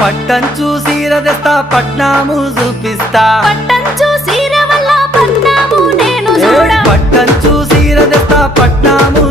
పట్టంచు సీర తెస్తా పట్నాము చూపిస్తా పట్టంచు సీర వల్ల పట్నాము నేను చూడ పట్టంచు సీర తెస్తా పట్నాము